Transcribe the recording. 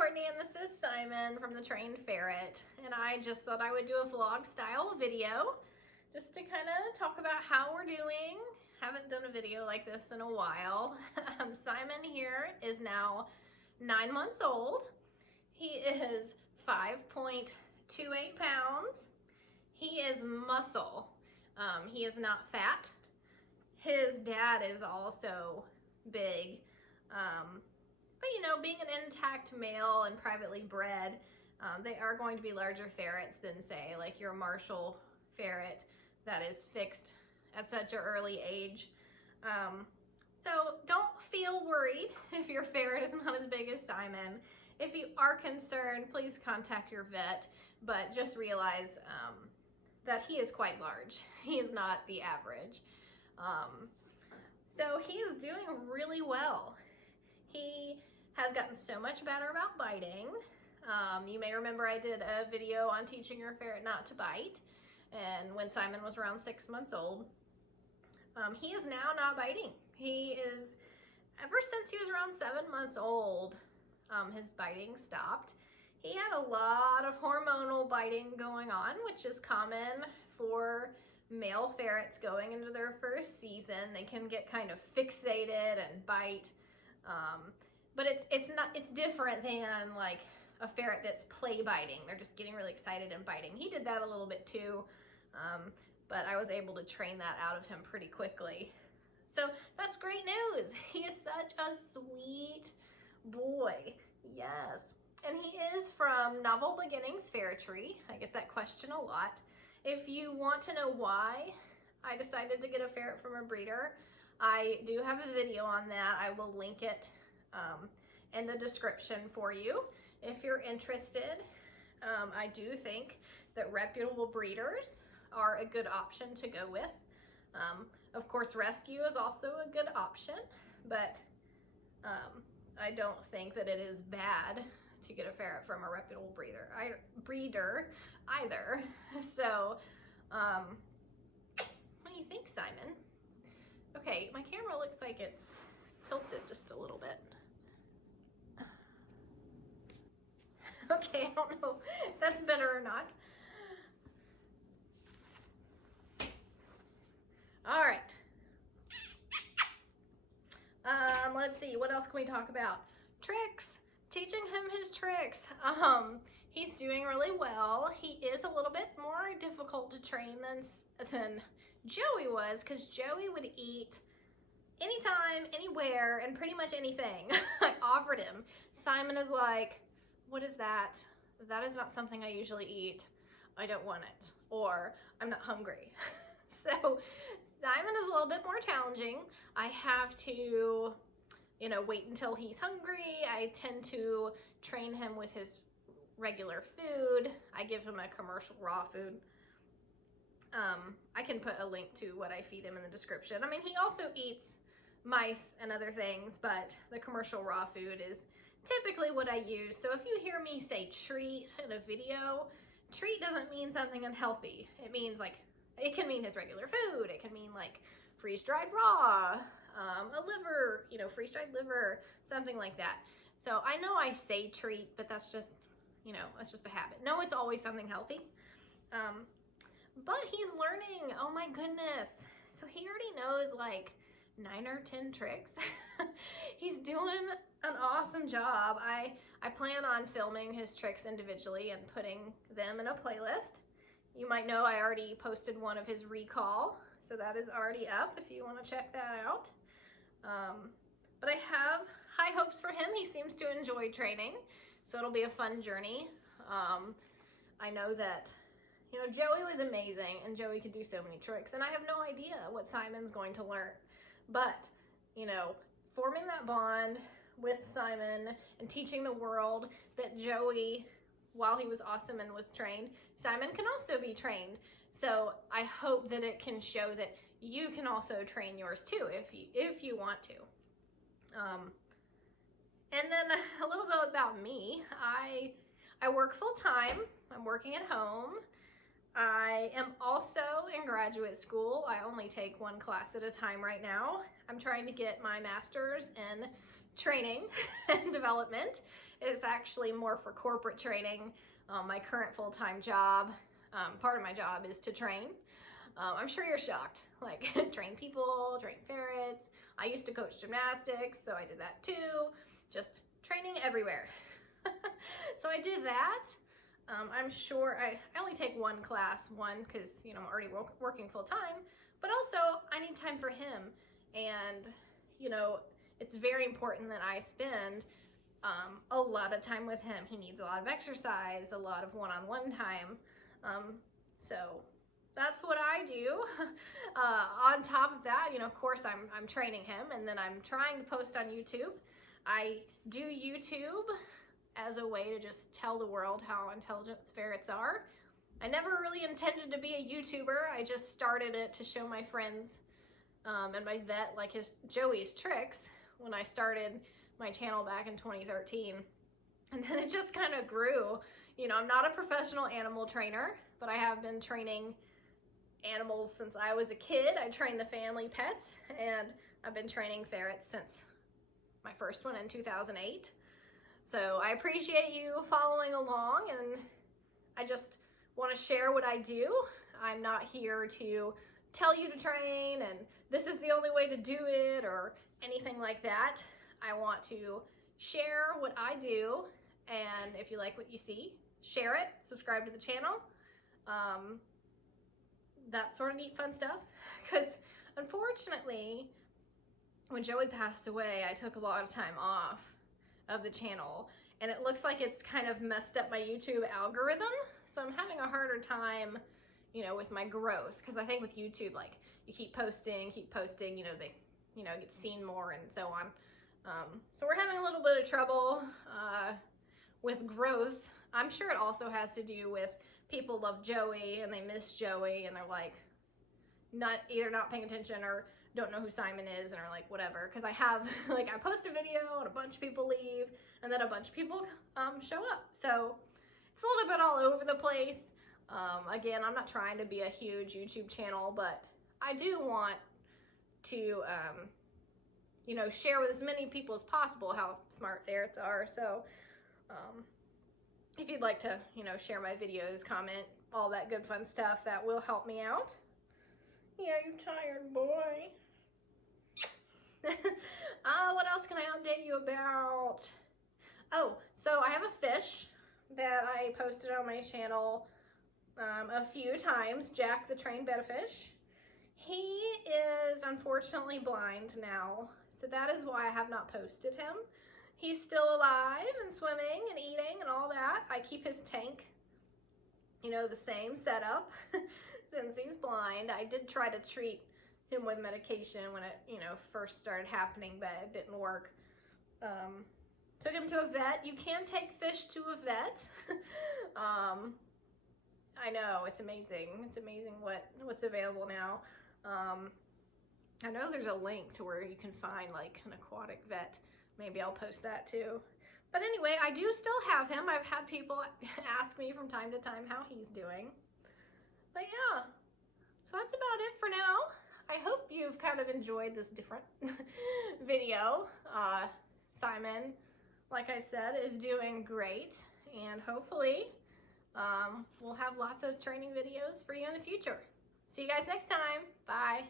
Courtney and this is Simon from The Trained Ferret, and I just thought I would do a vlog style video just to kind of talk about how we're doing. Haven't done a video like this in a while. Simon here is now 9 months old. He is 5.28 pounds. He is muscle. He is not fat. His dad is also big. But you know, being an intact male and privately bred, they are going to be larger ferrets than, say, like your Marshall ferret that is fixed at such an early age. So don't feel worried if your ferret is not as big as Simon. If you are concerned, please contact your vet, but just realize that he is quite large. He is not the average. So he is doing really well. He has gotten so much better about biting. You may remember I did a video on teaching your ferret not to bite, and when Simon was around 6 months old. He is now not biting. He is, ever since he was around 7 months old, his biting stopped. He had a lot of hormonal biting going on, which is common for male ferrets going into their first season. They can get kind of fixated and bite. But it's different than like a ferret that's play biting. They're just getting really excited and biting. He did that a little bit too, but I was able to train that out of him pretty quickly. So that's great news. He is such a sweet boy. Yes. And he is from Novel Beginnings Ferretry. I get that question a lot. If you want to know why I decided to get a ferret from a breeder, I do have a video on that. I will link it in the description for you if you're interested. I do think that reputable breeders are a good option to go with. Of course, rescue is also a good option, but I don't think that it is bad to get a ferret from a reputable breeder either. So, what do you think, Simon? Okay, my camera looks like it's tilted just a little bit. Okay, I don't know if that's better or not. All right. Let's see, what else can we talk about? Tricks. Teaching him his tricks. He's doing really well. He is a little bit more difficult to train than Joey was, because Joey would eat anytime, anywhere, and pretty much anything I offered him. Simon is like, what is that? That is not something I usually eat. I don't want it. Or I'm not hungry. So Simon is a little bit more challenging. I have to, you know, wait until he's hungry. I tend to train him with his regular food. I give him a commercial raw food. I can put a link to what I feed him in the description. I mean, he also eats mice and other things, but the commercial raw food is typically what I use. So if you hear me say treat in a video, treat doesn't mean something unhealthy. It means like, it can mean his regular food. It can mean like freeze-dried raw, a liver, you know, freeze-dried liver, something like that. So I know I say treat, but that's just, you know, that's just a habit. No, it's always something healthy. But he's learning, oh my goodness. So he already knows like 9 or 10 tricks. He's doing an awesome job. I plan on filming his tricks individually and putting them in a playlist. You might know I already posted one of his recall, so that is already up if you want to check that out. But I have high hopes for him. He seems to enjoy training, so it'll be a fun journey. I know that, you know, Joey was amazing, and Joey could do so many tricks, and I have no idea what Simon's going to learn. But, you know, forming that bond with Simon and teaching the world that Joey, while he was awesome and was trained, Simon can also be trained. So I hope that it can show that you can also train yours too if you want to. And then a little bit about me. I work full time. I'm working at home. I am also in graduate school. I only take one class at a time right now. I'm trying to get my master's in training and development. It's actually more for corporate training. My current full-time job, part of my job is to train. I'm sure you're shocked, like train people, train ferrets. I used to coach gymnastics, so I did that too. Just training everywhere. So I do that. I'm sure I only take one class, because I'm already working full time, but also I need time for him. And it's very important that I spend a lot of time with him. He needs a lot of exercise, a lot of one-on-one time. So that's what I do. On top of that, of course I'm training him, and then I'm trying to post on YouTube. I do YouTube as a way to just tell the world how intelligent ferrets are. I never really intended to be a YouTuber. I just started it to show my friends and my vet like Joey's tricks when I started my channel back in 2013. And then it just kind of grew. I'm not a professional animal trainer, but I have been training animals since I was a kid. I trained the family pets, and I've been training ferrets since my first one in 2008. So I appreciate you following along, and I just want to share what I do. I'm not here to tell you to train and this is the only way to do it or anything like that. I want to share what I do, and if you like what you see, share it, subscribe to the channel. That sort of neat fun stuff, because unfortunately when Joey passed away, I took a lot of time off of the channel, and it looks like it's kind of messed up my YouTube algorithm. So I'm having a harder time, with my growth, because I think with YouTube, like, you keep posting, they, get seen more and so on. So we're having a little bit of trouble with growth. I'm sure it also has to do with people love Joey and they miss Joey, and they're like either not paying attention or don't know who Simon is and are like, whatever. Because I have, I post a video and a bunch of people leave, and then a bunch of people show up. So it's a little bit all over the place. Again, I'm not trying to be a huge YouTube channel, but I do want to, share with as many people as possible how smart ferrets are. So if you'd like to, share my videos, comment, all that good fun stuff, that will help me out. Yeah, you tired boy. What else can I update you about? Oh, so I have a fish that I posted on my channel a few times, Jack the trained betta fish. He is unfortunately blind now, so that is why I have not posted him. He's still alive and swimming and eating and all that. I keep his tank, the same setup since he's blind. I did try to treat him with medication when it, first started happening, but it didn't work. Took him to a vet. You can take fish to a vet. I know, it's amazing. It's amazing what's available now. I know there's a link to where you can find like an aquatic vet. Maybe I'll post that too. But anyway, I do still have him. I've had people ask me from time to time how he's doing. But yeah, so that's about it for now. I hope you've kind of enjoyed this different video. Simon, like I said, is doing great, and hopefully we'll have lots of training videos for you in the future. See you guys next time. Bye.